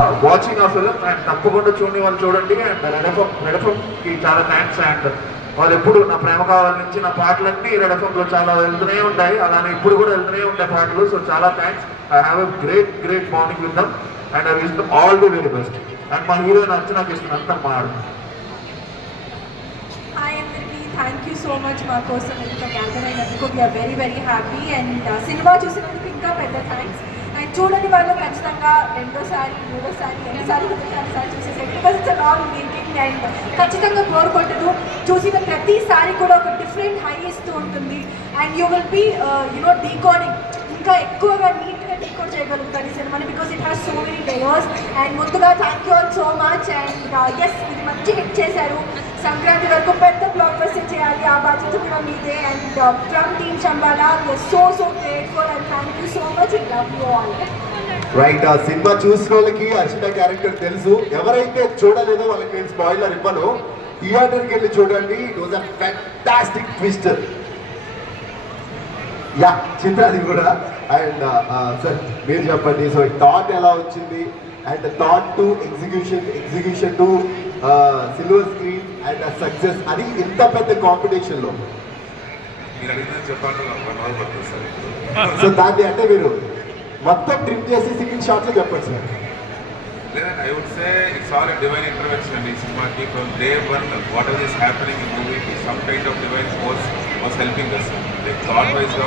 Watching ఆ film and తప్పకుండా చూడండి వాళ్ళు చూడండి. అండ్ రెడ్ ఎఫ్ఎంకి చాలా థ్యాంక్స్. అండ్ వాళ్ళు ఎప్పుడు నా ప్రేమ కావాల నుంచి నా పాటలన్నీ రెడ్ ఎఫ్ఎంలో చాలా వెళ్తూనే ఉంటాయి, అలానే ఇప్పుడు కూడా వెళ్తూనే ఉంటాయి పాటలు. సో చాలా thanks. I have a great bonding with them and I wish them all the very best. And మా హీరోయిన్ అర్చనకి ఇస్తున్నాను అంతా మాడు. హాయ్ అందరికీ, థ్యాంక్ యూ సో మచ్ మా కోసం ఇంత గ్యాదర్ అయినందుకు. We are very happy. And cinema చూసినందుకు ఇంకా పెద్ద థ్యాంక్స్. అండ్ చూడని వాళ్ళు ఖచ్చితంగా రెండోసారి మూడోసారి ఎన్నిసార్లు సారి చూసేసరికి because it's long making and ఖచ్చితంగా బోర్ కొట్టదు. చూసిన ప్రతిసారి కూడా ఒక డిఫరెంట్ హై ఇస్తూ ఉంటుంది. And you will be you know decoding, ఇంకా ఎక్కువగా నీట్గా డీకోడ్ చేయగలుగుతారు ఈ సినిమాని because it has so many layers. And ముందుగా thank you all so much. And yes, ఇది మంచి హిట్ చేశారు. సంక్రాంతి వరకు పెద్ద బ్లాక్ బస్టర్ చేయాలి, ఆ బాధ్యత కూడా మీదే. And from team Shambhala we are so grateful and thank you so much. And love you all. Right, ఆ సినిమా చూసిన వాళ్ళకి అర్చన క్యారెక్టర్ తెలుసు. ఎవరైతే చూడలేదో వాళ్ళకి నేను స్పాయిలర్ ఇవ్వను. థియేటర్కి వెళ్ళి చూడండి. It was a fantastic twist. Yeah, చిత్రాది కూడా. అండ్ సార్ మీరు చెప్పండి, సో థాట్ ఎలా వచ్చింది and thought to execution to silver screen and success, అది ఇంత పెద్ద కాంపిటీషన్లో సో దాన్ని అంటే మీరు మొత్తం ట్రిప్ చేసి సింగిల్ షాట్లో చెప్పండి సార్. లేదండి, I would say it's all a divine intervention అండి. ఈ సినిమాకి from day one whatever is happening in movie some kind of divine force was helping us. Like thought wise గా